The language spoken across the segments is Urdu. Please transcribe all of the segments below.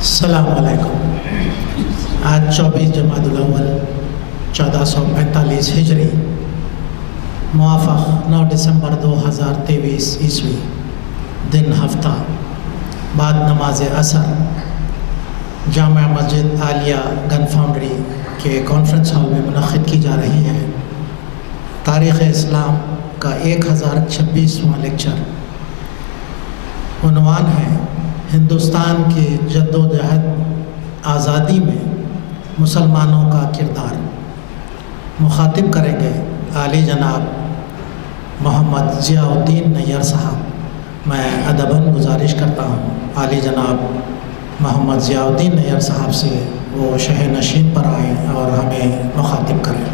السلام علیکم۔ آج 24 جمادی الاول 1445 ہجری موافق 9 دسمبر 2023 عیسوی، دن ہفتہ، بعد نماز عصر جامع مسجد عالیہ گن فاؤنڈری کے کانفرنس ہال میں منعقد کی جا رہی ہے۔ تاریخ اسلام کا 1026واں لیکچر۔ عنوان ہے ہندوستان کی جد و جہد آزادی میں مسلمانوں کا کردار۔ مخاطب کریں گے عالی جناب محمد ضیاء الدین نیّر صاحب۔ میں ادباً گزارش کرتا ہوں عالی جناب محمد ضیاء الدین نیّر صاحب سے وہ شہ نشین پر آئیں اور ہمیں مخاطب کریں۔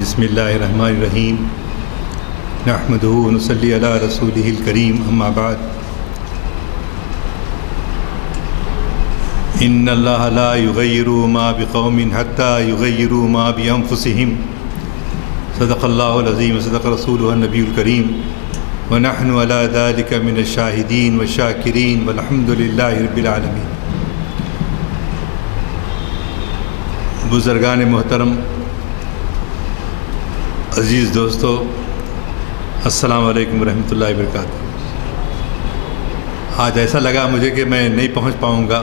بسم اللہ الرحمن الرحیم، نحمدہ و نصلی علی رسولہ الکریم، اما بعد۔ ان اللہ لا یغیر ما بقوم حتی یغیروا ما بانفسہم، صدق اللہ العظیم وصدق رسولہ النبی الکریم، ونحن علی ذلک من الشاہدین والشاکرین والحمد للہ رب العالمین۔ بزرگان محترم، عزیز دوستو، السلام علیکم ورحمۃ اللہ وبرکاتہ۔ آج ایسا لگا مجھے کہ میں نہیں پہنچ پاؤں گا۔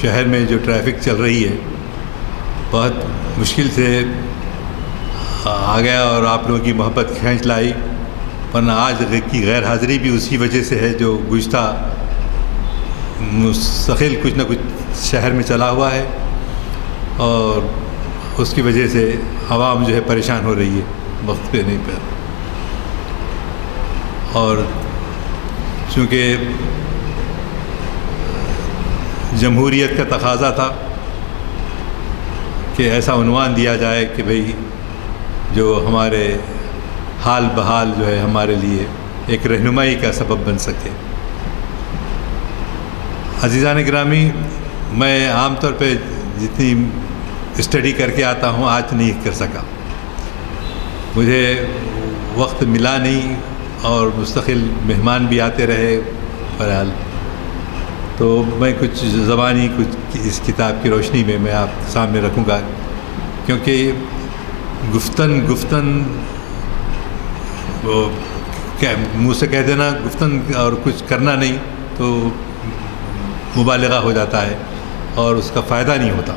شہر میں جو ٹریفک چل رہی ہے بہت مشکل سے آ گیا اور آپ لوگوں کی محبت کھینچ لائی، ورنہ آج کی غیر حاضری بھی اسی وجہ سے ہے جو گزشتہ مستقل کچھ نہ کچھ شہر میں چلا ہوا ہے، اور اس کی وجہ سے عوام جو ہے پریشان ہو رہی ہے، وقت پہ نہیں پہ۔ اور چونکہ جمہوریت کا تقاضا تھا کہ ایسا عنوان دیا جائے کہ بھئی جو ہمارے حال بحال جو ہے ہمارے لیے ایک رہنمائی کا سبب بن سکے۔ عزیزان گرامی، میں عام طور پہ جتنی اسٹڈی کر کے آتا ہوں آج نہیں کر سکا، مجھے وقت ملا نہیں، اور مستقل مہمان بھی آتے رہے۔ بہرحال تو میں کچھ زبانی کچھ اس کتاب کی روشنی میں آپ کے سامنے رکھوں گا، کیونکہ گفتن وہ منہ سے کہہ دینا گفتن اور کچھ کرنا نہیں تو مبالغہ ہو جاتا ہے اور اس کا فائدہ نہیں ہوتا۔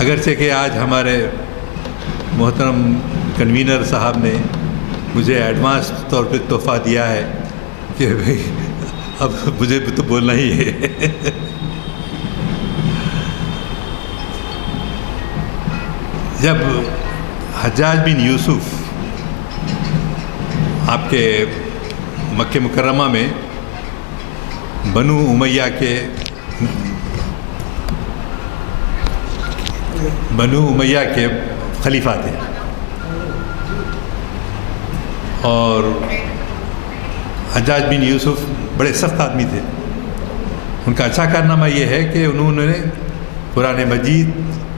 اگرچہ کہ آج ہمارے محترم کنوینر صاحب نے مجھے ایڈوانس طور پہ تحفہ دیا ہے کہ بھئی اب مجھے بھی تو بولنا ہی ہے۔ جب حجاج بن یوسف آپ کے مکہ مکرمہ میں بنو امیہ کے خلیفہ تھے، اور حجاج بن یوسف بڑے سخت آدمی تھے۔ ان کا اچھا کارنامہ یہ ہے کہ انہوں نے قرآن مجید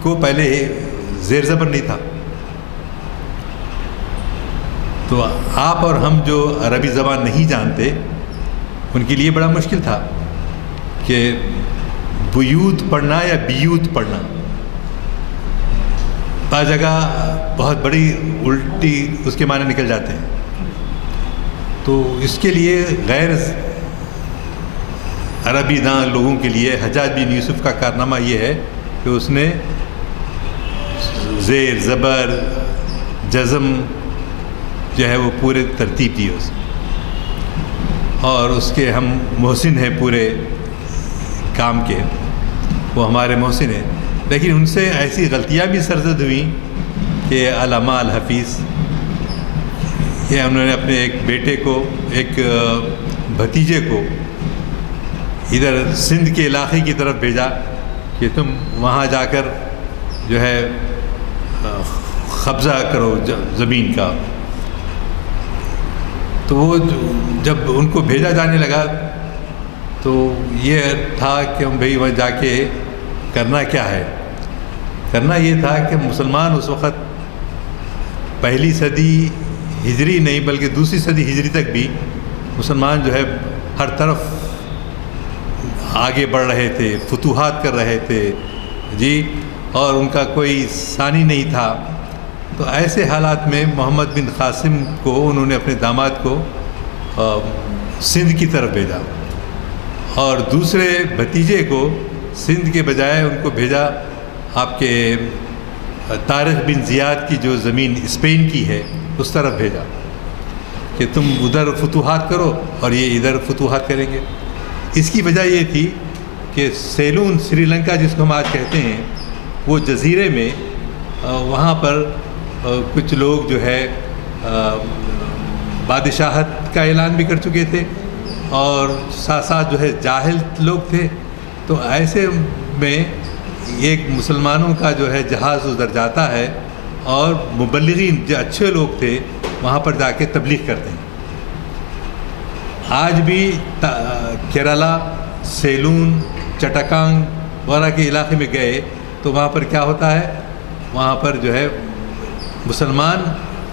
کو پہلے زیر زبر نہیں تھا، تو آپ اور ہم جو عربی زبان نہیں جانتے ان کے لیے بڑا مشکل تھا کہ بیوت پڑھنا یا بیوت پڑھنا۔ بعض جگہ بہت بڑی الٹی اس کے معنی نکل جاتے ہیں، تو اس کے لیے غیر عربی داں لوگوں کے لیے حجاج بن یوسف کا کارنامہ یہ ہے کہ اس نے زیر زبر جزم جو ہے وہ پورے ترتیب دی اس، اور اس کے ہم محسن ہیں پورے کام کے، وہ ہمارے محسن ہیں۔ لیکن ان سے ایسی غلطیاں بھی سرزد ہوئیں کہ علامہ الحفیظ، یہ انہوں نے اپنے ایک بیٹے کو، ایک بھتیجے کو ادھر سندھ کے علاقے کی طرف بھیجا کہ تم وہاں جا کر جو ہے قبضہ کرو زمین کا۔ تو وہ جب ان کو بھیجا جانے لگا تو یہ تھا کہ بھئی وہاں جا کے کرنا کیا ہے؟ کرنا یہ تھا کہ مسلمان اس وقت پہلی صدی ہجری نہیں بلکہ دوسری صدی ہجری تک بھی مسلمان جو ہے ہر طرف آگے بڑھ رہے تھے، فتوحات کر رہے تھے جی، اور ان کا کوئی ثانی نہیں تھا. تو ایسے حالات میں محمد بن قاسم کو انہوں نے اپنے داماد کو سندھ کی طرف بھیجا، اور دوسرے بھتیجے کو سندھ کے بجائے ان کو بھیجا آپ کے طارق بن زیاد کی جو زمین اسپین کی ہے اس طرف بھیجا کہ تم ادھر فتوحات کرو اور یہ ادھر فتوحات کریں گے. اس کی وجہ یہ تھی کہ سیلون، سری لنکا جس کو ہم آج کہتے ہیں، وہ جزیرے میں وہاں پر کچھ لوگ جو ہے بادشاہت کا اعلان بھی کر چکے تھے، اور ساتھ ساتھ جو ہے جاہل لوگ تھے. تو ایسے میں ایک مسلمانوں کا جو ہے جہاز ادھر جاتا ہے، اور مبلغین جو اچھے لوگ تھے وہاں پر جا کے تبلیغ کرتے ہیں. آج بھی کیرلا، سیلون، چٹاکانگ وغیرہ کے علاقے میں گئے تو وہاں پر کیا ہوتا ہے، وہاں پر جو ہے مسلمان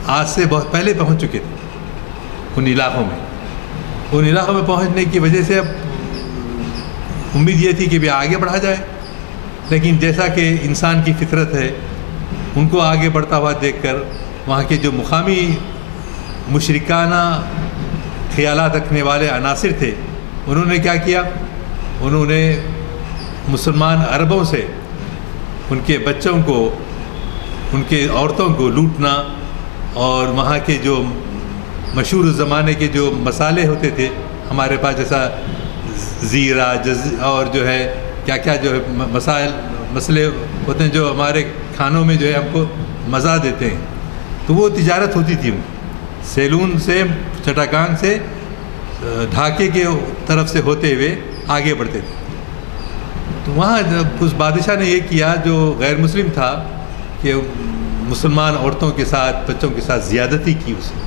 آج سے بہت پہلے پہنچ چکے تھے ان علاقوں میں. ان علاقوں میں پہنچنے کی وجہ سے اب امید یہ تھی کہ بھی آگے بڑھا جائے، لیکن جیسا کہ انسان کی فطرت ہے، ان کو آگے بڑھتا ہوا دیکھ کر وہاں کے جو مقامی مشرکانہ خیالات رکھنے والے عناصر تھے، انہوں نے کیا کیا، انہوں نے مسلمان عربوں سے ان کے بچوں کو، ان کے عورتوں کو لوٹنا، اور وہاں کے جو مشہور زمانے کے جو مسالے ہوتے تھے ہمارے پاس، جیسا زیرہ اور جو ہے کیا کیا جو ہے مسئلے ہوتے ہیں جو ہمارے کھانوں میں جو ہے ہم کو مزہ دیتے ہیں، تو وہ تجارت ہوتی تھی. سیلون سے، چٹاکانگ سے، ڈھاکے کے طرف سے ہوتے ہوئے آگے بڑھتے تھے. تو وہاں اس بادشاہ نے یہ کیا جو غیر مسلم تھا کہ مسلمان عورتوں کے ساتھ، بچوں کے ساتھ زیادتی کی اس نے.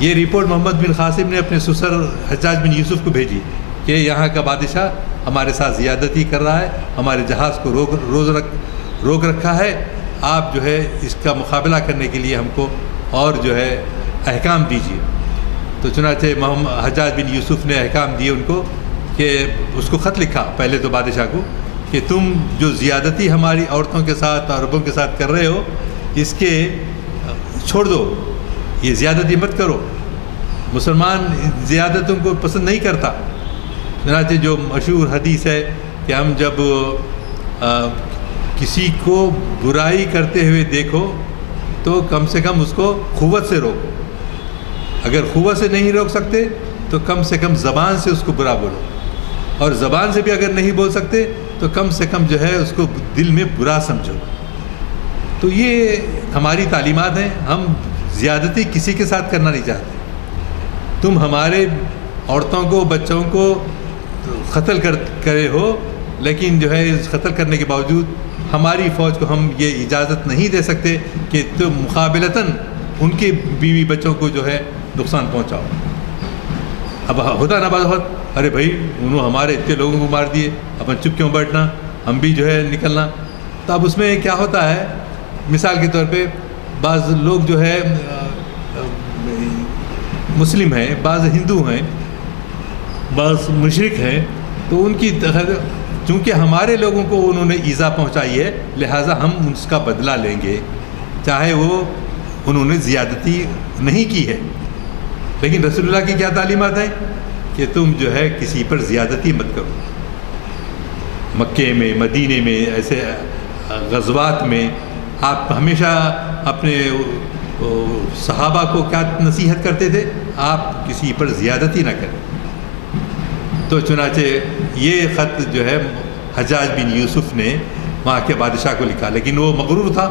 یہ رپورٹ محمد بن قاسم نے اپنے سسر حجاج بن یوسف کو بھیجی کہ یہاں کا بادشاہ ہمارے ساتھ زیادتی کر رہا ہے، ہمارے جہاز کو روک رکھا ہے، آپ جو ہے اس کا مقابلہ کرنے کے لیے ہم کو اور جو ہے احکام دیجیے. تو چنانچہ حجاج بن یوسف نے احکام دیے ان کو کہ اس کو خط لکھا پہلے تو بادشاہ کو کہ تم جو زیادتی ہماری عورتوں کے ساتھ، عربوں کے ساتھ کر رہے ہو، اس کے چھوڑ دو، یہ زیادتی مت کرو. مسلمان زیادتوں کو پسند نہیں کرتا. چنانچہ جو مشہور حدیث ہے کہ ہم جب کسی کو برائی کرتے ہوئے دیکھو تو کم سے کم اس کو قوت سے روکو. اگر قوت سے نہیں روک سکتے تو کم سے کم زبان سے اس کو برا بولو، اور زبان سے بھی اگر نہیں بول سکتے تو کم سے کم جو ہے اس کو دل میں برا سمجھو. تو یہ ہماری تعلیمات ہیں. ہم زیادتی کسی کے ساتھ کرنا نہیں چاہتے. تم ہمارے عورتوں کو، بچوں کو قتل کرے ہو، لیکن جو ہے اس قتل کرنے کے باوجود ہماری فوج کو ہم یہ اجازت نہیں دے سکتے کہ تم مقابلتاً ان کے بیوی بچوں کو جو ہے نقصان پہنچاؤ. اب ہوتا نا بعض وقت، ارے بھائی انہوں ہمارے اتنے لوگوں کو مار دیے، اپن چپ کیوں بیٹھنا، ہم بھی جو ہے نکلنا. تو اب اس میں کیا ہوتا ہے، مثال کے طور پہ بعض لوگ جو ہے مسلم ہیں، بعض ہندو ہیں، بعض مشرک ہیں، تو ان کی چونکہ ہمارے لوگوں کو انہوں نے ایذا پہنچائی ہے، لہٰذا ہم اس کا بدلہ لیں گے، چاہے وہ انہوں نے زیادتی نہیں کی ہے. لیکن رسول اللہ کی کیا تعلیمات ہیں کہ تم جو ہے کسی پر زیادتی مت کرو. مکے میں، مدینے میں، ایسے غزوات میں آپ ہمیشہ اپنے صحابہ کو کیا نصیحت کرتے تھے، آپ کسی پر زیادتی نہ کریں. تو چنانچہ یہ خط جو ہے حجاج بن یوسف نے وہاں کے بادشاہ کو لکھا، لیکن وہ مغرور تھا،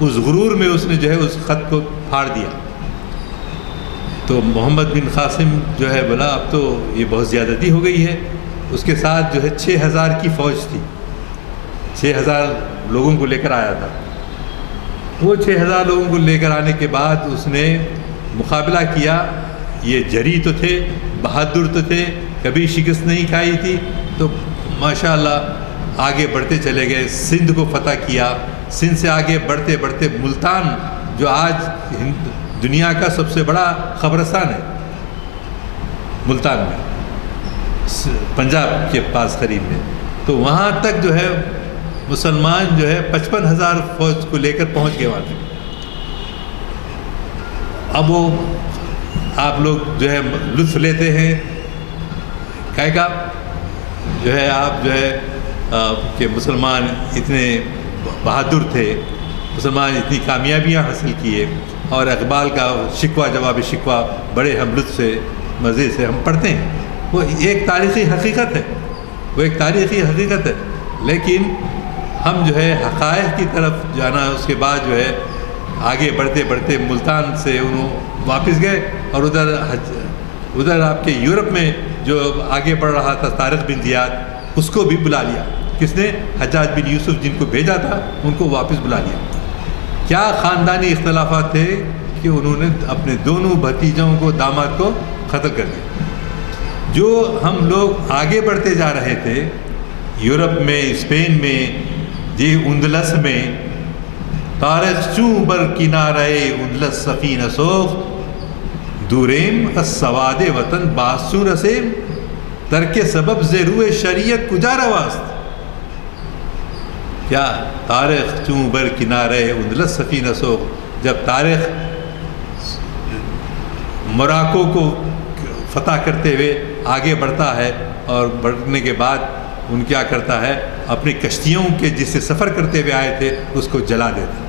اس غرور میں اس نے جو ہے اس خط کو پھاڑ دیا. تو محمد بن قاسم جو ہے بولا اب تو یہ بہت زیادتی ہو گئی ہے. اس کے ساتھ جو ہے 6000 کی فوج تھی، 6000 لوگوں کو لے کر آیا تھا. وہ 6000 لوگوں کو لے کر آنے کے بعد اس نے مقابلہ کیا. یہ جری تو تھے، بہادر تو تھے، کبھی شکست نہیں کھائی تھی. تو ماشاءاللہ آگے بڑھتے چلے گئے، سندھ کو فتح کیا. سندھ سے آگے بڑھتے بڑھتے ملتان، جو آج دنیا کا سب سے بڑا قبرستان ہے، ملتان میں پنجاب کے پاس قریب میں، تو وہاں تک جو ہے مسلمان جو ہے 55,000 فوج کو لے کر پہنچ گئے وہاں تک۔ اب وہ آپ لوگ جو ہے لطف لیتے ہیں کہے گا جو ہے آپ جو ہے کہ مسلمان اتنے بہادر تھے، مسلمان اتنی کامیابیاں حاصل کیے، اور اقبال کا شکوہ جواب شکوہ بڑے ہم لطف سے مزے سے ہم پڑھتے ہیں۔ وہ ایک تاریخی حقیقت ہے، وہ ایک تاریخی حقیقت ہے، لیکن ہم جو ہے حقائق کی طرف جانا، اس کے بعد جو ہے آگے بڑھتے بڑھتے ملتان سے انہوں واپس گئے، اور ادھر آپ کے یورپ میں جو آگے بڑھ رہا تھا طارق بن زیاد، اس کو بھی بلا لیا۔ کس نے؟ حجاج بن یوسف، جن کو بھیجا تھا ان کو واپس بلا لیا۔ کیا خاندانی اختلافات تھے کہ انہوں نے اپنے دونوں بھتیجوں کو، داماد کو قتل کر دیا۔ جو ہم لوگ آگے بڑھتے جا رہے تھے یورپ میں، اسپین میں، جی اندلس میں، طارق چوں بر کنارے اندلس سفینہ سوخت، دوریم السواد وطن باسو رسیم، ترک سبب زیروئے شریعت کجا رواست۔ کیا طارق چوں بر کنارے اندلس سفینہ سوخت، جب طارق موراکو کو فتح کرتے ہوئے آگے بڑھتا ہے، اور بڑھنے کے بعد ان کیا کرتا ہے، اپنی کشتیوں کے جس سے سفر کرتے ہوئے آئے تھے اس کو جلا دیتا۔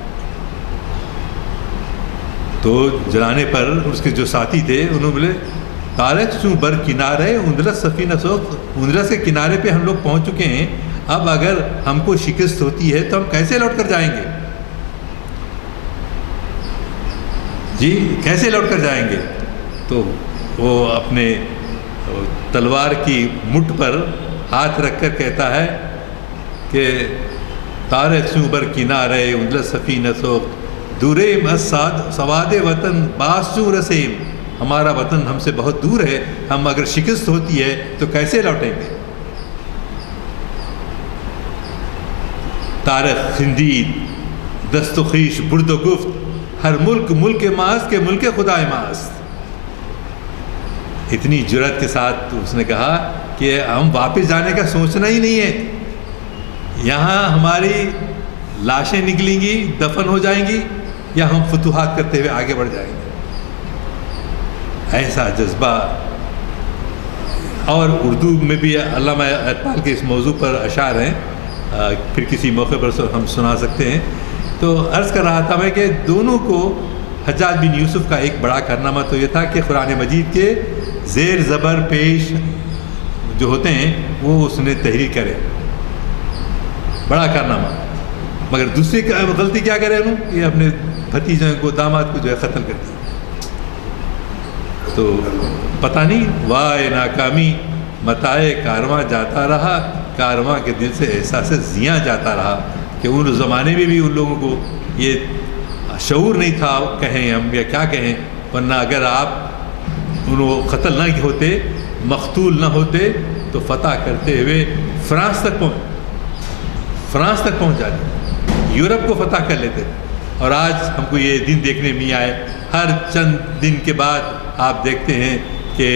تو جلانے پر اس کے جو ساتھی تھے انہوں نے بولے طارق چوں بر کنارے اندلس سفینہ سوخت، اندلس کے کنارے پہ ہم لوگ پہنچ چکے ہیں، اب اگر ہم کو شکست ہوتی ہے تو ہم کیسے لوٹ کر جائیں گے؟ جی کیسے لوٹ کر جائیں گے؟ تو وہ اپنے تلوار کی مٹھ پر ہاتھ رکھ کر کہتا ہے کہ طارق چوں بر کنارے اندلس سفینہ سوخت، دوریم سواد وطن باسو رسیم، ہمارا وطن ہم سے بہت دور ہے، ہم اگر شکست ہوتی ہے تو کیسے لوٹیں گے؟ طارق خندید دست و خویش برد و گفت، ہر ملک ملک ماست کے ملک خدا ماست۔ اتنی جرأت کے ساتھ اس نے کہا کہ ہم واپس جانے کا سوچنا ہی نہیں ہے، یہاں ہماری لاشیں نکلیں گی، دفن ہو جائیں گی، یا ہم فتوحات کرتے ہوئے آگے بڑھ جائیں گے۔ ایسا جذبہ، اور اردو میں بھی علامہ اقبال کے اس موضوع پر اشعار ہیں، پھر کسی موقع پر ہم سنا سکتے ہیں۔ تو عرض کر رہا تھا میں کہ دونوں کو حجاج بن یوسف کا ایک بڑا کارنامہ تو یہ تھا کہ قرآن مجید کے زیر زبر پیش جو ہوتے ہیں وہ اس نے تحریر کرے، بڑا کارنامہ۔ مگر دوسری غلطی کیا کرے انہوں؟ یہ اپنے بھتیجوں کو، داماد کو جو ہے قتل کر دیا۔ تو پتہ نہیں وائے ناکامی متائے کارواں جاتا رہا، کارواں کے دل سے احساس زیاں جاتا رہا، کہ ان زمانے میں بھی ان لوگوں کو یہ شعور نہیں تھا، کہیں ہم یا کیا کہیں، ورنہ اگر آپ انہوں قتل نہ ہوتے، مقتول نہ ہوتے، تو فتح کرتے ہوئے فرانس تک پہنچ جاتے، یورپ کو فتح کر لیتے۔ اور آج ہم کو یہ دن دیکھنے میں آئے، ہر چند دن کے بعد آپ دیکھتے ہیں کہ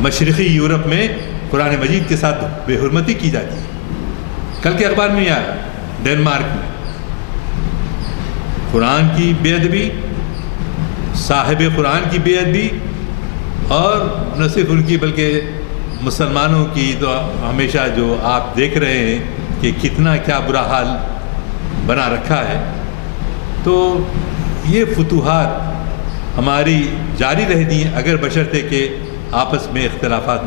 مشرقی یورپ میں قرآن مجید کے ساتھ بے حرمتی کی جاتی ہے۔ کل کے اخبار میں آیا ڈنمارک میں قرآن کی بے ادبی، صاحب قرآن کی بے ادبی، اور نہ صرف ان کی بلکہ مسلمانوں کی تو ہمیشہ جو آپ دیکھ رہے ہیں کہ کتنا کیا برا حال بنا رکھا ہے۔ تو یہ فتوحات ہماری جاری رہتی ہیں اگر بشرطے کہ آپس میں اختلافات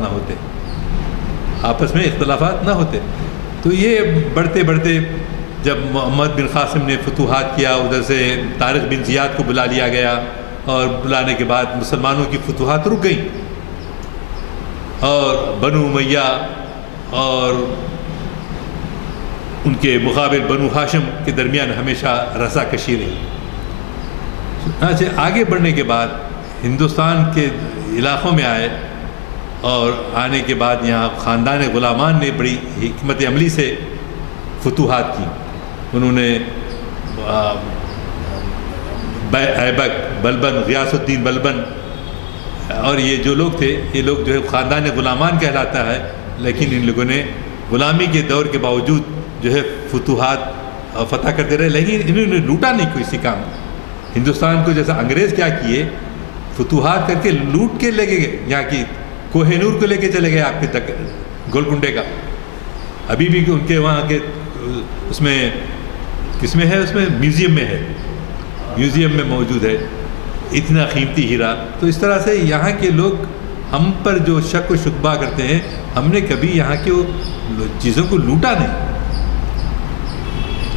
نہ ہوتے۔ تو یہ بڑھتے بڑھتے جب محمد بن قاسم نے فتوحات کیا، ادھر سے طارق بن زیاد کو بلا لیا گیا، اور بلانے کے بعد مسلمانوں کی فتوحات رک گئیں، اور بنو امیہ اور ان کے مقابل بنو ہاشم کے درمیان ہمیشہ رسا کشی رہی۔ آگے بڑھنے کے بعد ہندوستان کے علاقوں میں آئے، اور آنے کے بعد یہاں خاندان غلامان نے بڑی حکمت عملی سے فتوحات کی۔ انہوں نے ایبک، بلبن، غیاث الدین بلبن، اور یہ جو لوگ تھے یہ لوگ جو ہے خاندان غلامان کہلاتا ہے، لیکن ان لوگوں نے غلامی کے دور کے باوجود جو ہے فتوحات فتح کرتے رہے، لیکن انہوں نے لوٹا نہیں کوئی سی کام ہندوستان کو، جیسا انگریز کیا کیے فتوحات کر کے لوٹ کے لے گئے، یہاں کی کوہ نور کو لے کے چلے گئے آپ کے تک گولکنڈے کا، ابھی بھی ان کے وہاں کے اس میں کس میں ہے، اس میں میوزیم میں ہے، میوزیم میں موجود ہے اتنا قیمتی ہیرا۔ تو اس طرح سے یہاں کے لوگ ہم پر جو شک و شبہ کرتے ہیں، ہم نے کبھی یہاں کے چیزوں کو لوٹا نہیں،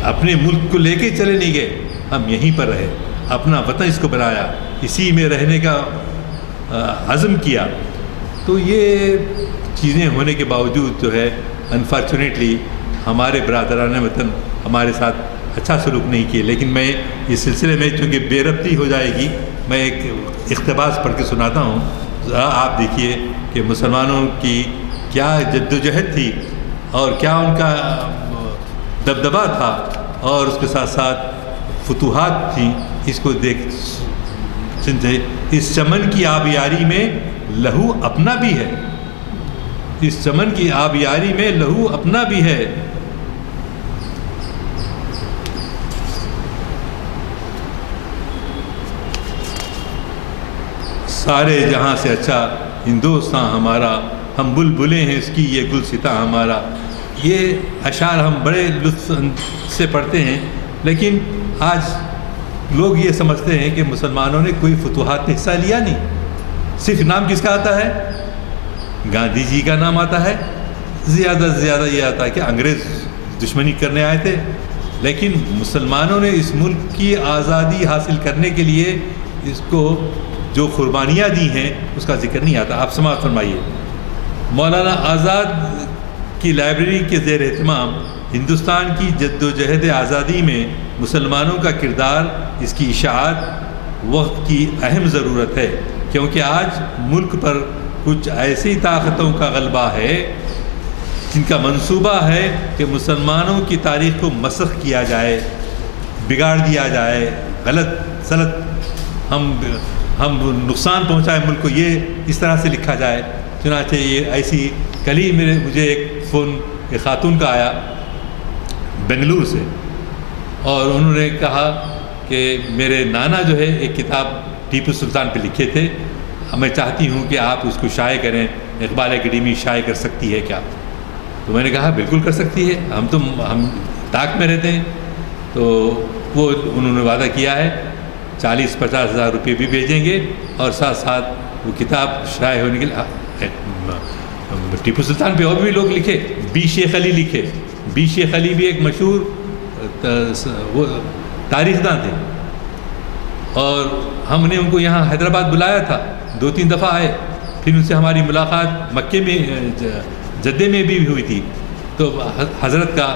اپنے ملک کو لے کے چلے نہیں گئے، ہم یہیں پر رہے، اپنا وطن اس کو بنایا، اسی میں رہنے کا عزم کیا۔ تو یہ چیزیں ہونے کے باوجود جو ہے انفارچونیٹلی ہمارے برادران وطن ہمارے ساتھ اچھا سلوک نہیں کیے۔ لیکن میں اس سلسلے میں چونکہ بے ربطی ہو جائے گی، میں ایک اقتباس پڑھ کے سناتا ہوں، آپ دیکھیے کہ مسلمانوں کی کیا جد و جہد تھی اور کیا ان کا دبدبا تھا، اور اس کے ساتھ ساتھ فتوحات تھیں، اس کو دیکھ سنتے۔ اس چمن کی آبیاری میں لہو اپنا بھی ہے، اس چمن کی آبیاری میں لہو اپنا بھی ہے، سارے جہاں سے اچھا ہندوستان ہمارا، ہم بلبلیں ہیں اس کی یہ گلستاں ہمارا۔ یہ اشعار ہم بڑے لطف سے پڑھتے ہیں، لیکن آج لوگ یہ سمجھتے ہیں کہ مسلمانوں نے کوئی فتوحات میں حصہ لیا نہیں، صرف نام کس کا آتا ہے؟ گاندھی جی کا نام آتا ہے، زیادہ سے زیادہ یہ آتا ہے کہ انگریز دشمنی کرنے آئے تھے، لیکن مسلمانوں نے اس ملک کی آزادی حاصل کرنے کے لیے اس کو جو قربانیاں دی ہیں اس کا ذکر نہیں آتا۔ آپ سماعت فرمائیے، مولانا آزاد کی لائبریری کے زیر اہتمام ہندوستان کی جد و جہد آزادی میں مسلمانوں کا کردار، اس کی اشاعت وقت کی اہم ضرورت ہے، کیونکہ آج ملک پر کچھ ایسی طاقتوں کا غلبہ ہے جن کا منصوبہ ہے کہ مسلمانوں کی تاریخ کو مسخ کیا جائے، بگاڑ دیا جائے، غلط سلط ہم نقصان پہنچائے ملک کو، یہ اس طرح سے لکھا جائے۔ چنانچہ یہ ایسی کل ہی مجھے ایک فون ایک خاتون کا آیا بنگلور سے، اور انہوں نے کہا کہ میرے نانا جو ہے ایک کتاب ٹیپو سلطان پہ لکھے تھے، میں چاہتی ہوں کہ آپ اس کو شائع کریں، اقبال اکیڈمی شائع کر سکتی ہے کیا؟ تو میں نے کہا بالکل کر سکتی ہے، ہم طاق میں رہتے ہیں۔ تو وہ انہوں نے وعدہ کیا ہے 40-50 ہزار روپے بھی بھیجیں گے، اور ساتھ ساتھ وہ کتاب شائع ہونے کے لیے ٹیپو سلطان پہ اور بھی لوگ لکھے، بی شیخ علی لکھے، بی شیخ علی بھی ایک مشہور وہ تاریخ داں تھے، اور ہم نے ان کو یہاں حیدرآباد بلایا تھا، 2-3 دفعہ آئے، پھر ان سے ہماری ملاقات مکے میں جدے میں بھی ہوئی تھی۔ تو حضرت کا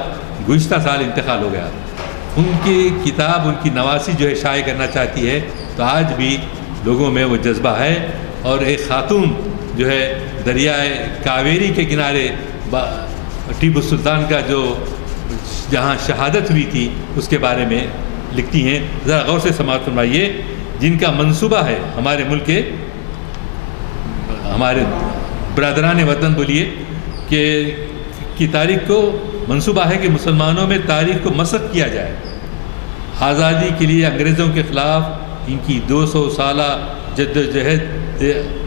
گزشتہ سال انتقال ہو گیا، ان کی کتاب ان کی نواسی جو ہے شائع کرنا چاہتی ہے، تو آج بھی لوگوں میں وہ جذبہ ہے۔ اور ایک خاتون جو ہے دریائے کاویری کے کنارے ٹیپو سلطان کا جو جہاں شہادت ہوئی تھی اس کے بارے میں لکھتی ہیں، ذرا غور سے سماعت فرمائیے، جن کا منصوبہ ہے ہمارے ملک کے ہمارے برادران وطن بولیے کہ کی تاریخ کو منصوبہ ہے کہ مسلمانوں میں تاریخ کو مسخ کیا جائے، آزادی کے لیے انگریزوں کے خلاف ان کی 200 سالہ جد و جہد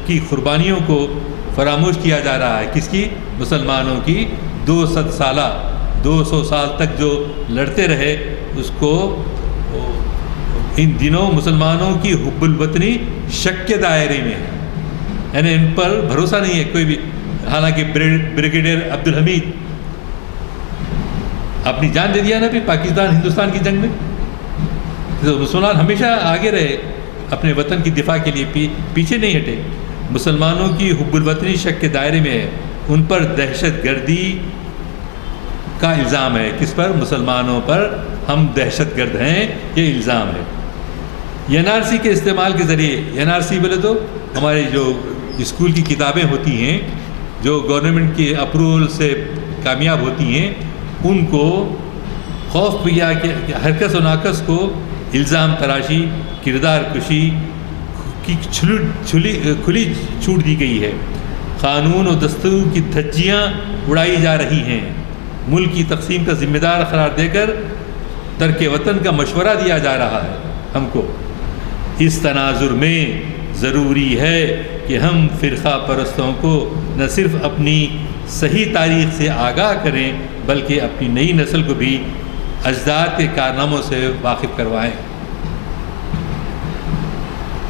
کی قربانیوں کو فراموش کیا جا رہا ہے۔ کس کی؟ مسلمانوں کی 200 سال تک جو لڑتے رہے، اس کو ان دنوں مسلمانوں کی حب الوطنی شک کے دائرے میں ہے، یعنی ان پر بھروسہ نہیں ہے کوئی بھی۔ حالانکہ بریگیڈیئر عبدالحمید اپنی جان دے دیا نا بھی پاکستان ہندوستان کی جنگ میں، تو مسلمان ہمیشہ آگے رہے اپنے وطن کی دفاع کے لیے، پیچھے نہیں ہٹے۔ مسلمانوں کی حب الوطنی شک کے دائرے میں ہے، ان پر دہشت گردی کا الزام ہے۔ کس پر؟ مسلمانوں پر ہم دہشت گرد ہیں، یہ الزام ہے۔ این آر سی کے استعمال کے ذریعے، این آر سی بولے تو ہمارے جو اسکول کی کتابیں ہوتی ہیں جو گورنمنٹ کی اپروول سے کامیاب ہوتی ہیں، ان کو خوف یا حرکت و ناقص کو الزام تراشی، کردار کشی کی کھلی چھوٹ دی گئی ہے، قانون و دستور کی دھجیاں اڑائی جا رہی ہیں، ملک کی تقسیم کا ذمہ دار قرار دے کر ترک وطن کا مشورہ دیا جا رہا ہے ہم کو۔ اس تناظر میں ضروری ہے کہ ہم فرقہ پرستوں کو نہ صرف اپنی صحیح تاریخ سے آگاہ کریں بلکہ اپنی نئی نسل کو بھی اجداد کے کارناموں سے واقف کروائیں۔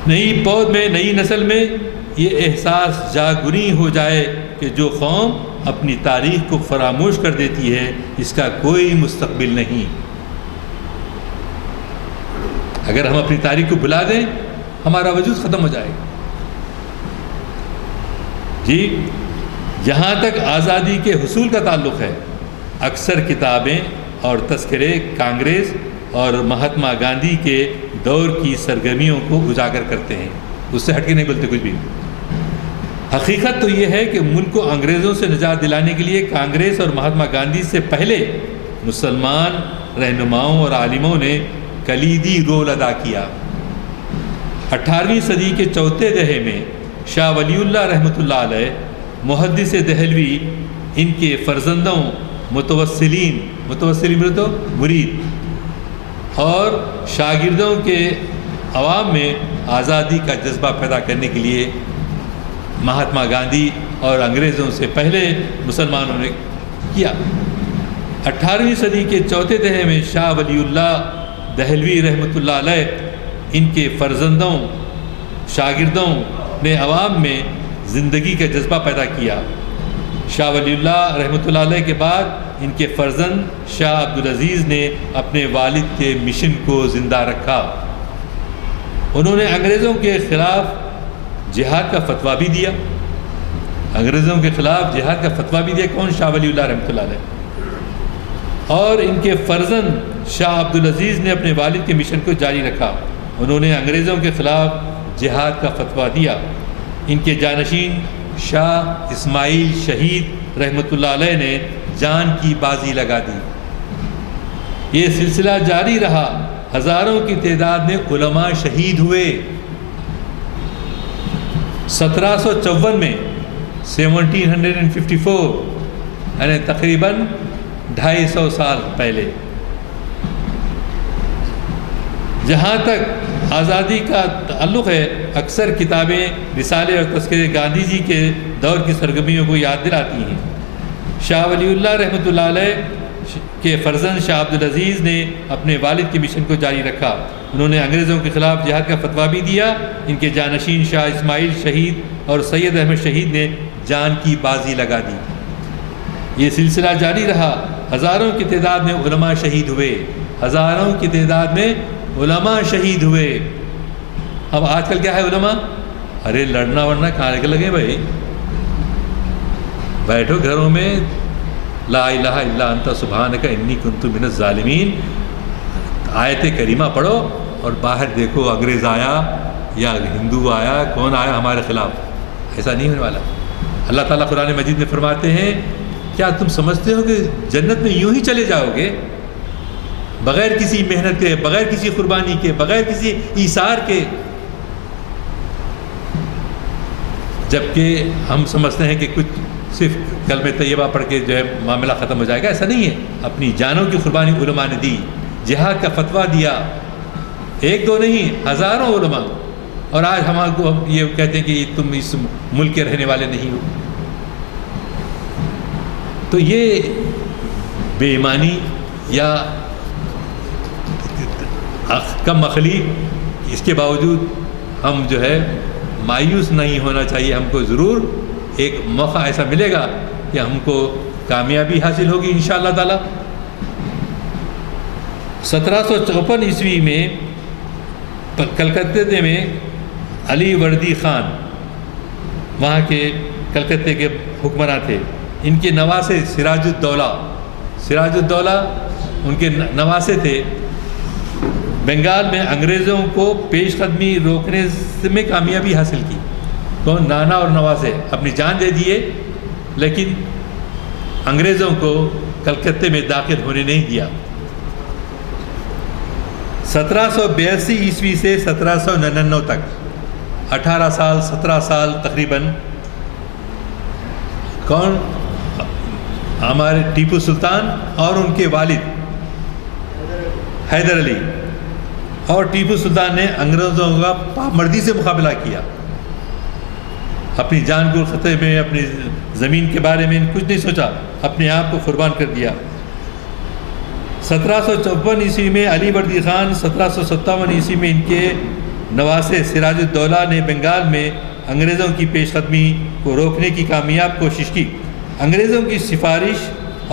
نئی پود میں، نئی نسل میں یہ احساس جاگری ہو جائے کہ جو قوم اپنی تاریخ کو فراموش کر دیتی ہے اس کا کوئی مستقبل نہیں۔ اگر ہم اپنی تاریخ کو بھلا دیں ہمارا وجود ختم ہو جائے گا۔ جی، جہاں تک آزادی کے حصول کا تعلق ہے، اکثر کتابیں اور تذکرے کانگریس اور مہاتما گاندھی کے دور کی سرگرمیوں کو اجاگر کرتے ہیں، اس سے ہٹ کے نہیں بولتے کچھ بھی۔ حقیقت تو یہ ہے کہ ملک کو انگریزوں سے نجات دلانے کے لیے کانگریس اور مہاتما گاندھی سے پہلے مسلمان رہنماؤں اور عالموں نے کلیدی رول ادا کیا۔ 18ویں صدی کے چوتھے دہے میں شاہ ولی اللہ رحمۃ اللہ علیہ، محدث دہلوی، ان کے فرزندوں متوسلین تو مرید اور شاگردوں کے عوام میں آزادی کا جذبہ پیدا کرنے کے لیے مہاتما گاندھی اور انگریزوں سے پہلے مسلمانوں نے کیا۔ 18ویں صدی کے چوتھے دہے میں شاہ ولی اللہ دہلوی رحمۃ اللہ علیہ، ان کے فرزندوں شاگردوں نے عوام میں زندگی کا جذبہ پیدا کیا۔ شاہ ولی اللہ رحمۃ اللہ علیہ کے بعد ان کے فرزند شاہ عبدالعزیز نے اپنے والد کے مشن کو زندہ رکھا۔ انہوں نے انگریزوں کے خلاف جہاد کا فتویٰ بھی دیا۔ انگریزوں کے خلاف جہاد کا فتویٰ بھی دیا کون؟ شاہ ولی اللہ رحمۃ اللہ علیہ۔ اور ان کے فرزند شاہ عبدالعزیز نے اپنے والد کے مشن کو جاری رکھا۔ انہوں نے انگریزوں کے خلاف جہاد کا فتویٰ دیا۔ ان کے جانشین شاہ اسماعیل شہید رحمۃ اللہ علیہ نے جان کی بازی لگا دی۔ یہ سلسلہ جاری رہا، ہزاروں کی تعداد میں علماء شہید ہوئے۔ 1754 میں 1754 یعنی تقریباً 250 سال پہلے، جہاں تک آزادی کا تعلق ہے، اکثر کتابیں رسالے اور تذکرے گاندھی جی کے دور کی سرگرمیوں کو یاد دلاتی ہیں۔ شاہ ولی اللہ رحمۃ اللہ علیہ کے فرزند شاہ عبدالعزیز نے اپنے والد کے مشن کو جاری رکھا۔ انہوں نے انگریزوں کے خلاف جہاد کا فتویٰ بھی دیا۔ ان کے جانشین شاہ اسماعیل شہید اور سید احمد شہید نے جان کی بازی لگا دی۔ یہ سلسلہ جاری رہا، ہزاروں کی تعداد میں علماء شہید ہوئے، ہزاروں کی تعداد میں علماء شہید ہوئے۔ اب آج کل کیا ہے علماء؟ ارے لڑنا ورنا کھانے کے لگے بھائی، بیٹھو گھروں میں، لا الہ الا انت سبحانک انی کنت من الظالمین آیت کریمہ پڑھو اور باہر دیکھو انگریز آیا یا ہندو آیا، کون آیا ہمارے خلاف۔ ایسا نہیں ہونے والا۔ اللہ تعالیٰ قرآن مجید میں فرماتے ہیں، کیا تم سمجھتے ہو کہ جنت میں یوں ہی چلے جاؤ گے بغیر کسی محنت کے، بغیر کسی قربانی کے، بغیر کسی ایثار کے؟ جبکہ ہم سمجھتے ہیں کہ کچھ صرف کلمہ طیبہ پڑھ کے جو ہے معاملہ ختم ہو جائے گا، ایسا نہیں ہے۔ اپنی جانوں کی قربانی علماء نے دی، جہاد کا فتویٰ دیا، ایک دو نہیں، ہزاروں علماء۔ اور آج ہم یہ کہتے ہیں کہ تم اس ملک کے رہنے والے نہیں ہو۔ تو یہ بے ایمانی یا کم عقلی، اس کے باوجود ہم جو ہے مایوس نہیں ہونا چاہیے۔ ہم کو ضرور ایک موقع ایسا ملے گا کہ ہم کو کامیابی حاصل ہوگی انشاءاللہ تعالی۔ 1754 عیسوی میں کلکتے میں علی وردی خان وہاں کے کلکتے کے حکمراں تھے، ان کے نواسے سراج الدولہ ان کے نواسے تھے۔ بنگال میں انگریزوں کو پیش قدمی روکنے میں کامیابی حاصل کی۔ کون؟ نانا اور نواسے اپنی جان دے دیے، لیکن انگریزوں کو کلکتے میں داخل ہونے نہیں دیا۔ 1782 عیسوی سے 1799 تک 18 سال 17 سال تقریباً کون؟ ہمارے ٹیپو سلطان اور ان کے والد حیدر علی، اور ٹیپو سلطان نے انگریزوں کا پامردی سے مقابلہ کیا، اپنی جان کو خطرے میں، اپنی زمین کے بارے میں کچھ نہیں سوچا، اپنے آپ کو قربان کر دیا۔ 1754 عیسوی میں علی وردی خان، 1757 عیسوی میں ان کے نواسے سراج الدولہ نے بنگال میں انگریزوں کی پیش قدمی کو روکنے کی کامیاب کوشش کی۔ انگریزوں کی سفارش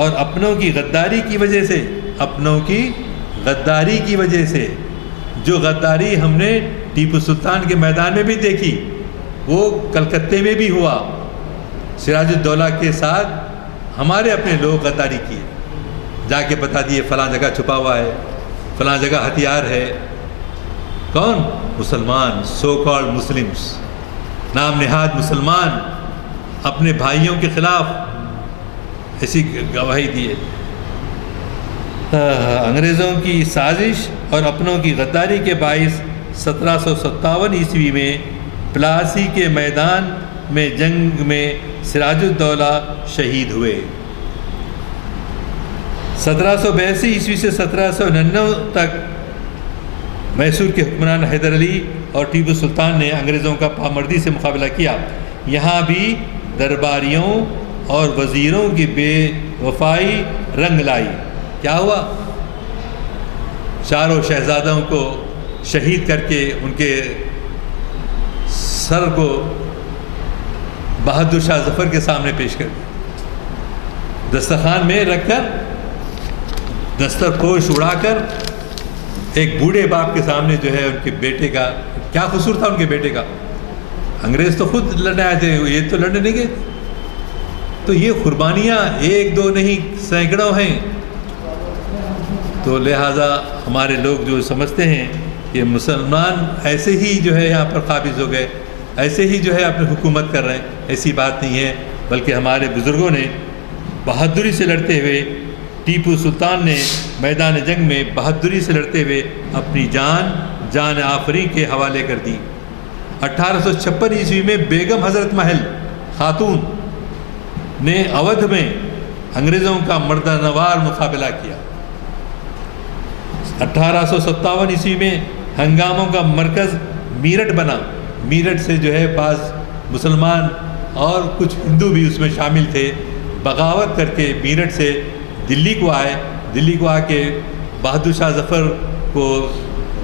اور اپنوں کی غداری کی وجہ سے، اپنوں کی غداری کی وجہ سے، جو غداری ہم نے ٹیپو سلطان کے میدان میں بھی دیکھی، وہ کلکتے میں بھی ہوا۔ سراج الدولہ کے ساتھ ہمارے اپنے لوگ غداری کیے، جا کے بتا دیے فلاں جگہ چھپا ہوا ہے، فلاں جگہ ہتھیار ہے۔ کون؟ مسلمان، سو کالڈ مسلمس، نام نہاد مسلمان اپنے بھائیوں کے خلاف ایسی گواہی دیے۔ انگریزوں کی سازش اور اپنوں کی غداری کے باعث 1757 عیسوی میں پلاسی کے میدان میں جنگ میں سراج الدولہ شہید ہوئے۔ 1782 عیسوی سے 1799 تک میسور کے حکمران حیدر علی اور ٹیپو سلطان نے انگریزوں کا پامردی سے مقابلہ کیا۔ یہاں بھی درباریوں اور وزیروں کی بے وفائی رنگ لائی۔ کیا ہوا؟ چاروں شہزادوں کو شہید کر کے ان کے سر کو بہادر شاہ ظفر کے سامنے پیش کر دیا، دسترخوان میں رکھ کر، دسترپوش اڑا کر، ایک بوڑھے باپ کے سامنے جو ہے ان کے بیٹے کا، کیا قصور تھا ان کے بیٹے کا؟ انگریز تو خود لڑنے آئے تھے، یہ تو لڑنے نہیں گئے۔ تو یہ قربانیاں ایک دو نہیں، سینکڑوں ہیں۔ تو لہٰذا ہمارے لوگ جو سمجھتے ہیں کہ مسلمان ایسے ہی جو ہے یہاں پر قابض ہو گئے، ایسے ہی جو ہے اپنی حکومت کر رہے ہیں، ایسی بات نہیں ہے، بلکہ ہمارے بزرگوں نے بہادری سے لڑتے ہوئے، ٹیپو سلطان نے میدان جنگ میں بہادری سے لڑتے ہوئے اپنی جان آفرین کے حوالے کر دی۔ 1856 عیسوی میں بیگم حضرت محل خاتون نے اودھ میں انگریزوں کا مردانوار مقابلہ کیا۔ 1857 عیسوی میں ہنگاموں کا مرکز میرٹھ بنا۔ میرٹھ سے جو ہے بعض مسلمان اور کچھ ہندو بھی اس میں شامل تھے، بغاوت کر کے میرٹھ سے دلی کو آئے، دلی کو آ کے بہادر شاہ ظفر کو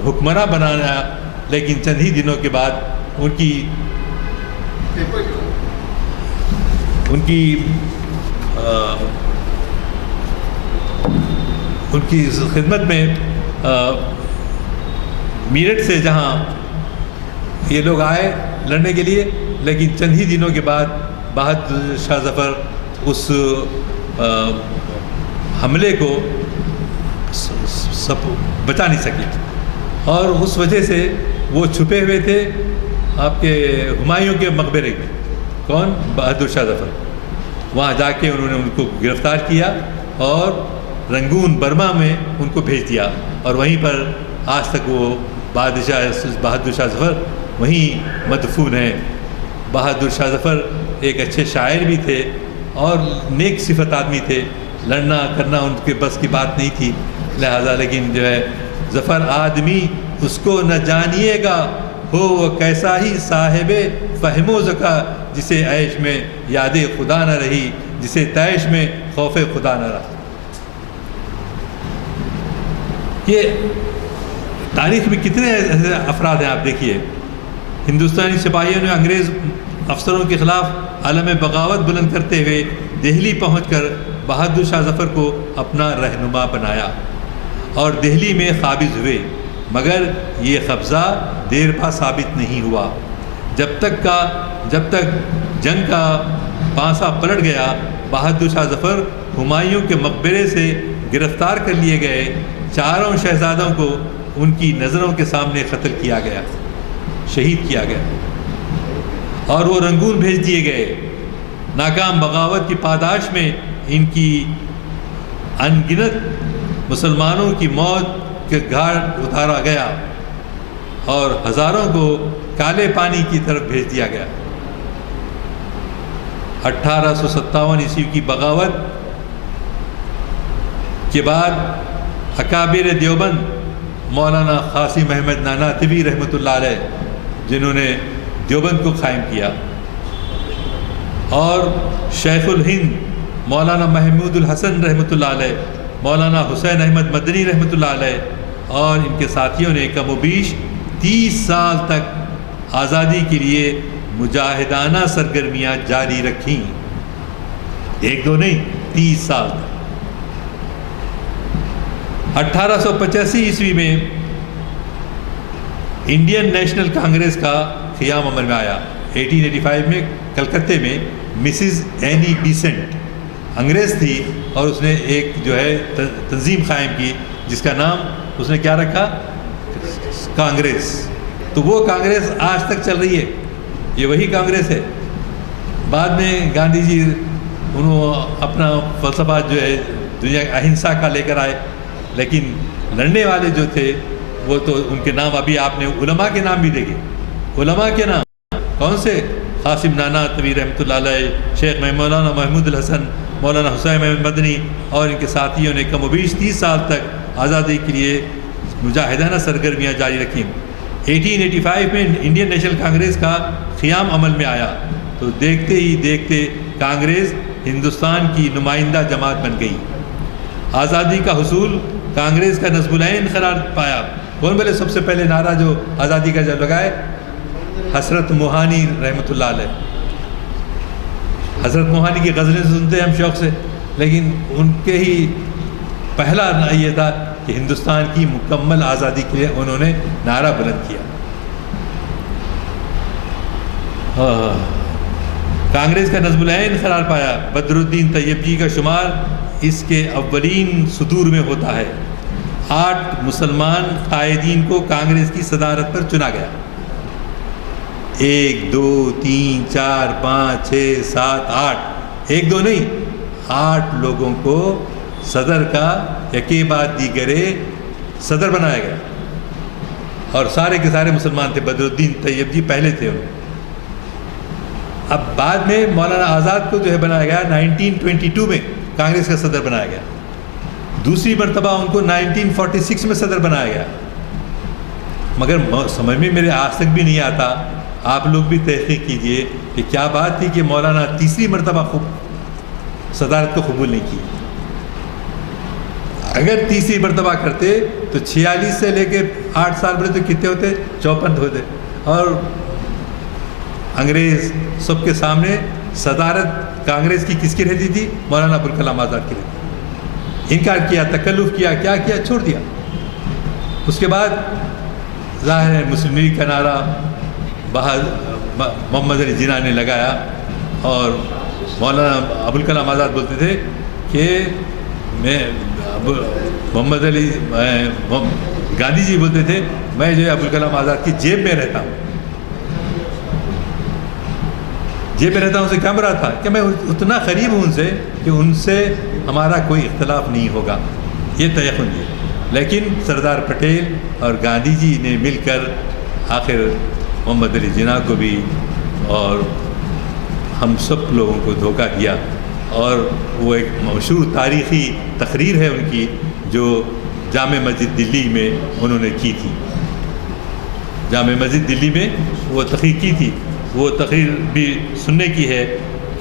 حکمراں بنانا، لیکن چند ہی دنوں کے بعد ان کی خدمت میں میرٹھ سے جہاں یہ لوگ آئے لڑنے کے لیے، لیکن چند ہی دنوں کے بعد بہادر شاہ ظفر اس حملے کو بچا نہیں سکے، اور اس وجہ سے وہ چھپے ہوئے تھے آپ کے ہمایوں کے مقبرے میں۔ کون؟ بہادر شاہ ظفر۔ وہاں جا کے انہوں نے ان کو گرفتار کیا اور رنگون برما میں ان کو بھیج دیا، اور وہیں پر آج تک وہ بہادر شاہ ظفر وہیں مدفون ہیں۔ بہادر شاہ ظفر ایک اچھے شاعر بھی تھے اور نیک صفت آدمی تھے، لڑنا کرنا ان کے بس کی بات نہیں تھی، لہذا لیکن جو ہے ظفر آدمی اس کو نہ جانیے گا، ہو وہ کیسا ہی صاحب فہم و ذکا، جسے عیش میں یاد خدا نہ رہی، جسے طیش میں خوف خدا نہ رہا۔ یہ تاریخ میں کتنے ایسے افراد ہیں، آپ دیکھیے، ہندوستانی سپاہیوں نے انگریز افسروں کے خلاف علم بغاوت بلند کرتے ہوئے دہلی پہنچ کر بہادر شاہ ظفر کو اپنا رہنما بنایا اور دہلی میں قابض ہوئے، مگر یہ قبضہ دیر پا ثابت نہیں ہوا۔ جب تک جنگ کا پانسا پلٹ گیا، بہادر شاہ ظفر ہمایوں کے مقبرے سے گرفتار کر لیے گئے، چاروں شہزادوں کو ان کی نظروں کے سامنے قتل کیا گیا، شہید کیا گیا، اور وہ رنگون بھیج دیے گئے۔ ناکام بغاوت کی پاداش میں ان کی انگنت مسلمانوں کی موت کے گھاٹ اتارا گیا اور ہزاروں کو کالے پانی کی طرف بھیج دیا گیا۔ 1857 عیسوی کی بغاوت کے بعد اکابر دیوبند مولانا قاسم احمد نانواتوی رحمۃ اللہ علیہ، جنہوں نے دیوبند کو قائم کیا، اور شیخ الہند مولانا محمود الحسن رحمۃ اللہ علیہ، مولانا حسین احمد مدنی رحمۃ اللہ علیہ اور ان کے ساتھیوں نے کم و بیش 30 سال تک آزادی کے لیے مجاہدانہ سرگرمیاں جاری رکھیں، ایک دو نہیں، 30 سال تک۔ 1885 عیسوی میں انڈین نیشنل کانگریس کا قیام عمل میں آیا۔ 1885 میں کلکتے میں مسز اینی بیسنٹ انگریز تھی، اور اس نے ایک جو ہے تنظیم قائم کی جس کا نام اس نے کیا رکھا؟ کانگریس۔ تو وہ کانگریس آج تک چل رہی ہے، یہ وہی کانگریس ہے۔ بعد میں گاندھی جی انہوں اپنا فلسفہ جو ہے دنیا اہنسا کا لے کر آئے، لیکن لڑنے والے جو تھے وہ تو ان کے نام ابھی آپ نے علماء کے نام بھی دیکھے۔ علماء کے نام کون سے؟ قاسم نانواتوی رحمۃ اللہ علیہ، شیخ مولانا محمود الحسن، مولانا حسین احمد مدنی اور ان کے ساتھیوں نے کم و بیش 30 سال تک آزادی کے لیے مجاہدانہ سرگرمیاں جاری رکھیں۔ 1885 میں انڈین نیشنل کانگریس کا قیام عمل میں آیا تو دیکھتے ہی دیکھتے کانگریس ہندوستان کی نمائندہ جماعت بن گئی۔ آزادی کا حصول کانگریس کا نصب العین قرار پایا۔ کون بولے سب سے پہلے نعرہ جو آزادی کا جب لگائے؟ حضرت موہانی رحمۃ اللہ علیہ۔ حضرت موہانی کی غزلیں سنتے ہیں ہم شوق سے، لیکن ان کے ہی پہلا یہ تھا کہ ہندوستان کی مکمل آزادی کے لیے انہوں نے نعرہ بلند کیا۔ کانگریس کا نصب العین قرار پایا۔ بدر الدین طیب جی کا شمار اس کے اولین صدور میں ہوتا ہے۔ 8 مسلمان قائدین کو کانگریس کی صدارت پر چنا گیا۔ 1 2 3 4 5 6 7 8، ایک دو نہیں، 8 لوگوں کو صدر کا یکے بعد دیگرے صدر بنایا گیا، اور سارے کے سارے مسلمان تھے۔ بدر الدین طیب جی پہلے تھے ان۔ اب بعد میں مولانا آزاد کو جو ہے بنایا گیا 1922 میں، کانگریس کا صدر بنایا گیا۔ دوسری مرتبہ ان کو 1946 میں صدر بنایا گیا۔ مگر سمجھ میں میرے آج تک بھی نہیں آتا، آپ لوگ بھی تحقیق کیجئے کہ کیا بات تھی کہ مولانا تیسری مرتبہ صدارت کو قبول نہیں کی۔ اگر تیسری مرتبہ کرتے تو 46 سے لے کے 8 سال بڑے تو کتنے ہوتے؟ 54 ہوتے، اور انگریز سب کے سامنے صدارت کانگریس کی کس کی رہتی تھی؟ مولانا ابوالکلام آزاد کی رہتی تھی۔ انکار کیا، تکلف کیا، کیا کیا، چھوڑ دیا۔ اس کے بعد ظاہر ہے مسلم لیگ کا نعرہ محمد علی جناح نے لگایا، اور مولانا ابوالکلام آزاد بولتے تھے کہ میں محمد علی گاندھی جی بولتے تھے میں جو ہے ابوالکلام آزاد کی جیب میں رہتا ہوں، جیب میں رہتا ہوں۔ سے کیا مراد تھا کہ میں اتنا قریب ہوں ان سے کہ ان سے ہمارا کوئی اختلاف نہیں ہوگا، یہ تیقن ہے۔ لیکن سردار پٹیل اور گاندھی جی نے مل کر آخر محمد علی جناح کو بھی اور ہم سب لوگوں کو دھوکہ دیا، اور وہ ایک مشہور تاریخی تقریر ہے ان کی جو جامع مسجد دلی میں انہوں نے کی تھی۔ جامع مسجد دلی میں وہ تقریر کی تھی، وہ تقریر بھی سننے کی ہے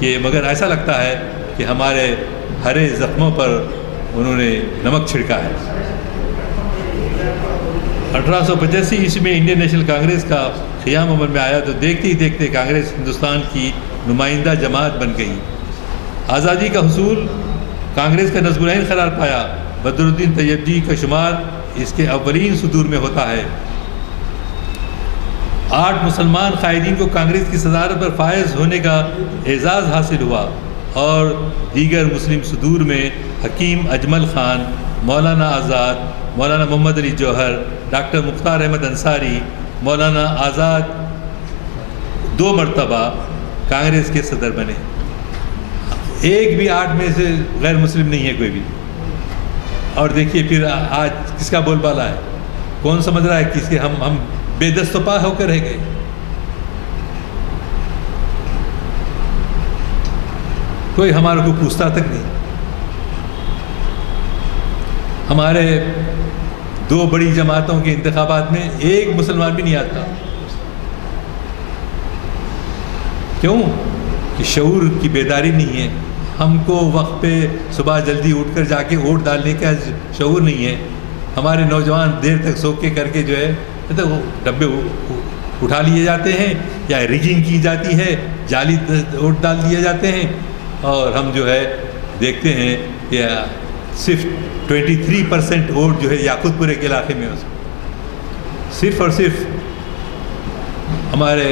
کہ مگر ایسا لگتا ہے کہ ہمارے ہرے زخموں پر انہوں نے نمک چھڑکا ہے۔ 1885 عیسوی میں انڈین نیشنل کانگریس کا قیام عمل میں آیا تو دیکھتے ہی دیکھتے کانگریس ہندوستان کی نمائندہ جماعت بن گئی۔ آزادی کا حصول کانگریس کا نصب العین قرار پایا۔ بدر الدین طیب جی کا شمار اس کے اولین صدور میں ہوتا ہے۔ 8 مسلمان قائدین کو کانگریس کی صدارت پر فائز ہونے کا اعزاز حاصل ہوا، اور دیگر مسلم صدور میں حکیم اجمل خان، مولانا آزاد، مولانا محمد علی جوہر، ڈاکٹر مختار احمد انصاری، مولانا آزاد 2 مرتبہ کانگریس کے صدر بنے۔ ایک بھی 8 میں سے غیر مسلم نہیں ہے کوئی بھی۔ اور دیکھیے پھر آج کس کا بول بالا ہے؟ کون سمجھ رہا ہے کہ ہم بے دست و پا ہو کر رہ گئے؟ کوئی ہمارے کو پوچھتا تک نہیں. ہمارے 2 بڑی جماعتوں کے انتخابات میں ایک مسلمان بھی نہیں آتا. کیوں؟ کہ شعور کی بیداری نہیں ہے. ہم کو وقت پہ صبح جلدی اٹھ کر جا کے ووٹ ڈالنے کا شعور نہیں ہے. ہمارے نوجوان دیر تک سو کے کر کے جو ہے ڈبے اٹھا لیے جاتے ہیں یا ریگنگ کی جاتی ہے, جعلی ووٹ ڈال دیے جاتے ہیں, اور ہم جو ہے دیکھتے ہیں کہ صرف 23% ووٹ جو ہے یاقوت پورے کے علاقے میں صرف اور صرف ہمارے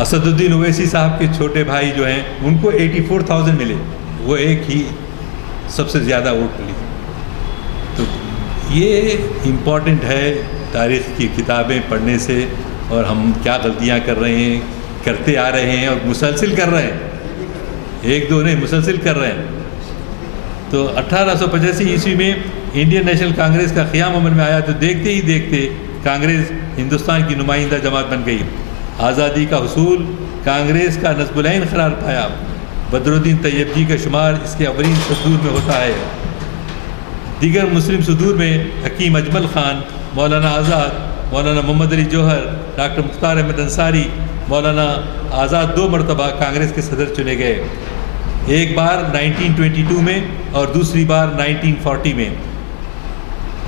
اسد الدین اویسی صاحب کے چھوٹے بھائی جو ہیں ان کو 84,000 ملے, وہ ایک ہی سب سے زیادہ ووٹ ملی. تو یہ امپورٹنٹ ہے تاریخ کی کتابیں پڑھنے سے, اور ہم کیا غلطیاں کر رہے ہیں, کرتے آ رہے ہیں اور مسلسل کر رہے ہیں, 1-2 نہیں مسلسل کر رہے ہیں. تو 1885 عیسوی میں انڈین نیشنل کانگریس کا قیام عمل میں آیا تو دیکھتے ہی دیکھتے کانگریس ہندوستان کی نمائندہ جماعت بن گئی. آزادی کا حصول کانگریس کا نصب العین قرار پایا. بدر الدین طیب جی کا شمار اس کے اولین صدور میں ہوتا ہے. دیگر مسلم صدور میں حکیم اجمل خان, مولانا آزاد, مولانا محمد علی جوہر, ڈاکٹر مختار احمد انصاری, مولانا آزاد 2 مرتبہ کانگریس کے صدر چنے گئے, ایک بار 1922 میں اور دوسری بار 1940 میں.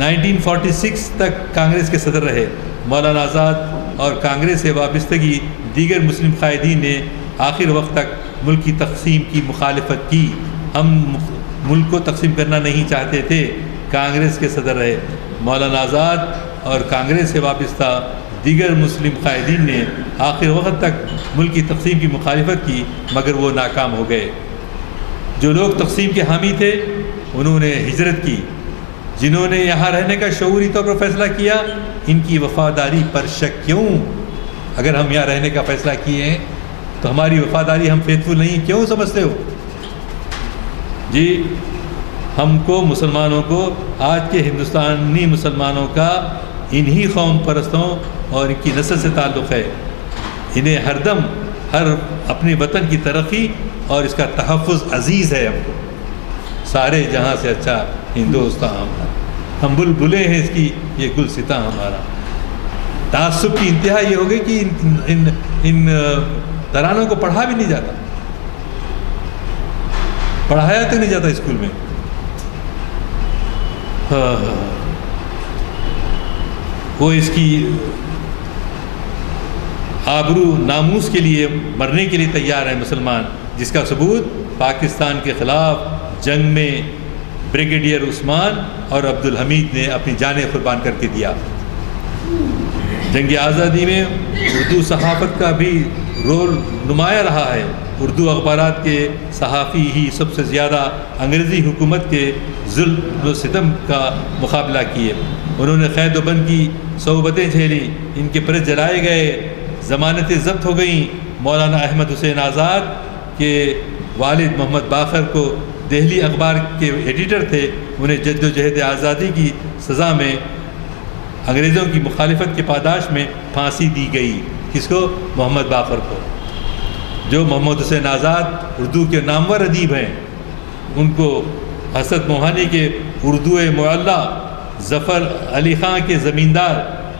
1946 تک کانگریس کے صدر رہے. مولانا آزاد اور کانگریس سے وابستگی دیگر مسلم قائدین نے آخر وقت تک ملک کی تقسیم کی مخالفت کی. ہم ملک کو تقسیم کرنا نہیں چاہتے تھے, کانگریس کے صدر رہے. مولانا آزاد اور کانگریس سے وابستہ دیگر مسلم قائدین نے آخر وقت تک ملک کی تقسیم کی مخالفت کی, مگر وہ ناکام ہو گئے. جو لوگ تقسیم کے حامی تھے انہوں نے ہجرت کی. جنہوں نے یہاں رہنے کا شعوری طور پر فیصلہ کیا, ان کی وفاداری پر شک کیوں؟ اگر ہم یہاں رہنے کا فیصلہ کیے ہیں تو ہماری وفاداری ہم فیتفل نہیں کیوں سمجھتے ہو؟ جی, ہم کو مسلمانوں کو, آج کے ہندوستانی مسلمانوں کا انہی قوم پرستوں اور ان کی نسل سے تعلق ہے. انہیں ہر دم اپنے وطن کی ترقی اور اس کا تحفظ عزیز ہے. ہم کو سارے جہاں سے اچھا ہندوستان, ہم بلبلیں ہیں اس کی, یہ گلستاں ہمارا. تعصب کی انتہا یہ ہو گئی کہ ان ترانوں کو پڑھا بھی نہیں جاتا, پڑھایا تو نہیں جاتا اسکول میں. وہ اس کی آبرو ناموس کے لیے مرنے کے لیے تیار ہے مسلمان, جس کا ثبوت پاکستان کے خلاف جنگ میں بریگیڈیئر عثمان اور عبدالحمید نے اپنی جانیں قربان کر کے دیا. جنگ آزادی میں اردو صحافت کا بھی رول نمایاں رہا ہے. اردو اخبارات کے صحافی ہی سب سے زیادہ انگریزی حکومت کے ظلم و ستم کا مقابلہ کیے. انہوں نے قید و بند کی صعوبتیں جھیلیں, ان کے پریس جلائے گئے, ضمانتیں ضبط ہو گئیں. مولانا احمد حسین آزاد کے والد محمد باقر کو دہلی اخبار کے ایڈیٹر تھے, انہیں جد و جہد آزادی کی سزا میں انگریزوں کی مخالفت کے پاداش میں پھانسی دی گئی. کس کو؟ محمد باقر کو. جو محمد حسین آزاد اردو کے نامور ادیب ہیں, ان کو حسرت موہانی کے اردو معلّہ, ظفر علی خان کے زمیندار,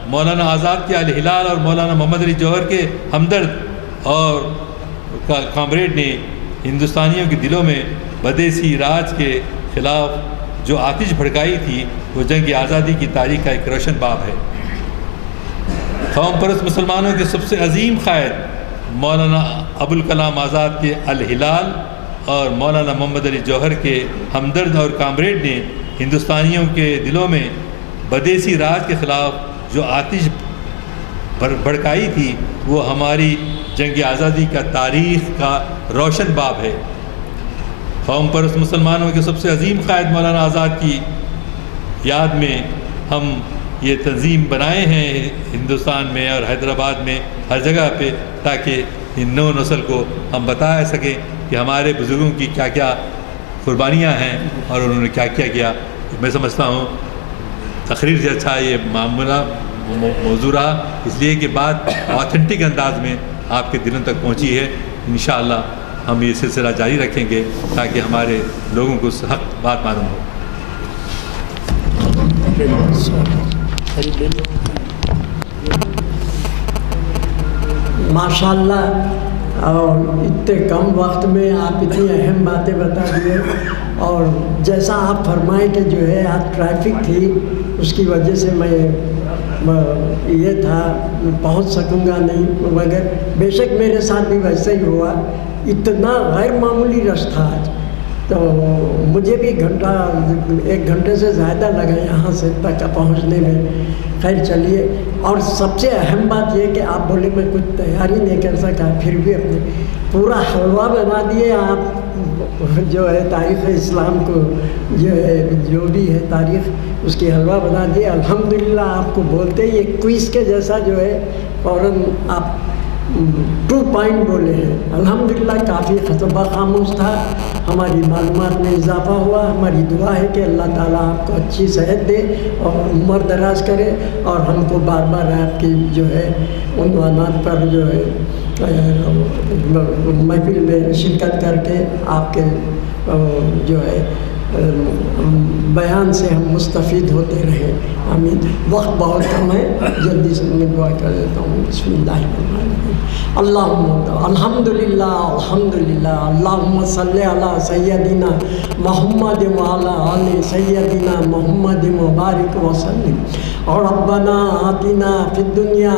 مولانا آزاد کے الہلال اور مولانا محمد علی جوہر کے ہمدرد اور کامریڈ نے ہندوستانیوں کے دلوں میں بدیسی راج کے خلاف جو آتش بھڑکائی تھی, وہ جنگ آزادی کی تاریخ کا ایک روشن باب ہے. قوم پرست مسلمانوں کے سب سے عظیم قائد مولانا ابوالکلام آزاد کے الہلال اور مولانا محمد علی جوہر کے ہمدرد اور کامریڈ نے ہندوستانیوں کے دلوں میں بدیسی راج کے خلاف جو آتش بھڑکائی تھی, وہ ہماری جنگ آزادی کا تاریخ کا روشن باب ہے. قوم پرست مسلمانوں کے سب سے عظیم قائد مولانا آزاد کی یاد میں ہم یہ تنظیم بنائے ہیں ہندوستان میں اور حیدرآباد میں, ہر جگہ پہ, تاکہ ان نو نسل کو ہم بتا سکیں کہ ہمارے بزرگوں کی کیا کیا قربانیاں ہیں اور انہوں نے کیا کیا کیا. میں سمجھتا ہوں تقریر سے اچھا یہ معاملہ موضوع رہا, اس لیے کہ بات آتھینٹک انداز میں آپ کے دلوں تک پہنچی ہے. انشاءاللہ ہم یہ سلسلہ جاری رکھیں گے تاکہ ہمارے لوگوں کو حق بات معلوم ہو. ماشاء اللہ، اور اتنے کم وقت میں آپ اتنی اہم باتیں بتا دیے. اور جیسا آپ فرمائے کہ جو ہے آج ٹریفک تھی اس کی وجہ سے میں یہ تھا پہنچ سکوں گا نہیں، مگر بے شک میرے ساتھ بھی ویسا ہی ہوا. اتنا غیر معمولی رش تھا آج، تو مجھے بھی ایک گھنٹے سے زیادہ لگا یہاں سے تک پہنچنے میں. خیر چلیے. اور سب سے اہم بات یہ کہ آپ بولے میں کچھ تیاری نہیں کر سکا، پھر بھی اپنے پورا حلوہ بنا دیے آپ. جو ہے تاریخ اسلام کو جو بھی ہے تاریخ اس کی حلوہ بنا دیے. الحمدللہ آپ کو بولتے ہی ایک کوئز کے جیسا جو ہے فوراً آپ 2 پوائنٹ بولے ہیں. الحمدللہ کافی خطبہ خاموش تھا، ہماری معلومات میں اضافہ ہوا. ہماری دعا ہے کہ اللہ تعالیٰ آپ کو اچھی صحت دے اور عمر دراز کرے، اور ہم کو بار بار آپ کی جو ہے عنوانات پر جو ہے محفل میں شرکت کر کے آپ کے جو ہے بیان سے ہم مستفید ہوتے رہے. آمین. وقت بہت کم ہے، جلدی سے میں دعا کر دیتا ہوں. بسم اللہ الرحمن الرحیم. الحمدللہ الحمدللہ. اللہم صلی علی سیدنا محمد وعلی آل سیدنا محمد مبارک وسلم. ربنا آتنا فی الدنیا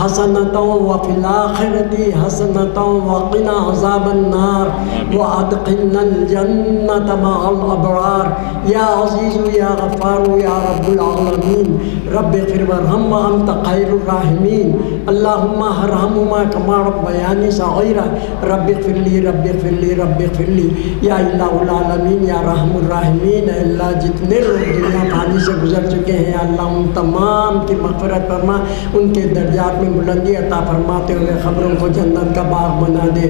حسنۃ وفی الآخرۃ حسنۃ وقنا عذاب النار وادخلنا الجنۃ مع الابرار. یا عزیز یا غفار یا رب العالمین. رب اغفر وارحم وانت خیر الراحمین. اللہم ارحمہما کما ربیانی صغیرا. رب اغفر لی رب اغفر لی رب اغفر لی. یا الہ العالمین یا رحم الراحمین. اللہ جتنے لوگ دنیا پانی سے گزر چکے ہیں اللہ ان تمام کی مغفرت فرما، ان کے درجات میں بلندی عطا فرماتے ہوئے قبروں کو جنت کا باغ بنا دے.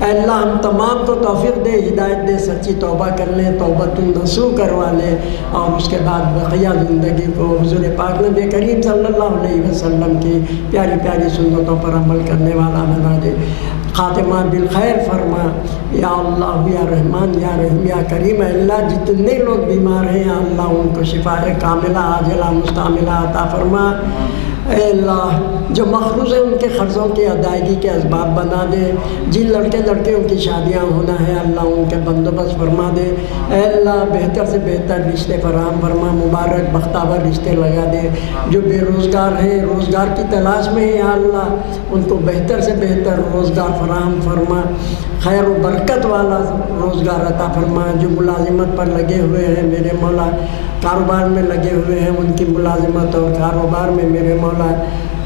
اے اللہ ہم تمام کو توفیق دے، ہدایت دے، سچی توبہ کر لیں، توبۃ النصوح کروا لیں، اور اس کے بعد بقیہ زندگی کو حضور پاک نبی کریم صلی اللہ علیہ وسلم کی پیاری پیاری سنتوں پر عمل کرنے والا بنا دے. خاتمہ بالخیر فرما. یا اللہ یا رحمان یا رحیم یا کریم. اے اللہ جتنے لوگ بیمار ہیں اللہ ان کو شفا کاملہ عاجلہ مستعملہ عطا فرما. اے اللہ جو مخروض ہیں ان کے قرضوں کی ادائیگی کے اسباب بنا دے. جن لڑکیوں کی شادیاں ہونا ہے اللہ ان کے بندوبست فرما دے. اے اللہ بہتر سے بہتر رشتے فراہم فرما، مبارک بختاور رشتے لگا دے. جو بے روزگار ہیں روزگار کی تلاش میں ہیں یا اللہ ان کو بہتر سے بہتر روزگار فراہم فرما، خیر و برکت والا روزگار عطا فرما. جو ملازمت پر لگے ہوئے ہیں میرے مولا، کاروبار میں لگے ہوئے ہیں ان کی ملازمت اور کاروبار میں میرے مولا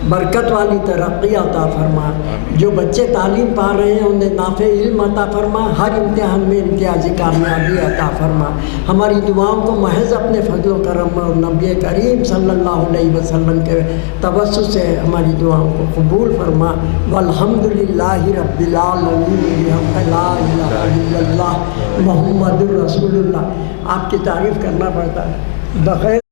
برکت والی ترقی عطا فرما. جو بچے تعلیم پا رہے ہیں انہیں نافع علم عطا فرما، ہر امتحان میں امتیازی کامیابی عطا فرما. ہماری دعاؤں کو محض اپنے فضل و کرم اور نبی کریم صلی اللہ علیہ وسلم کے توسط سے ہماری دعاؤں کو قبول فرما. والحمدللہ رب العالمین. بحق لا الہ الا اللہ محمد الرسول اللہ. آپ کی تعریف کرنا پڑتا ہے بغیر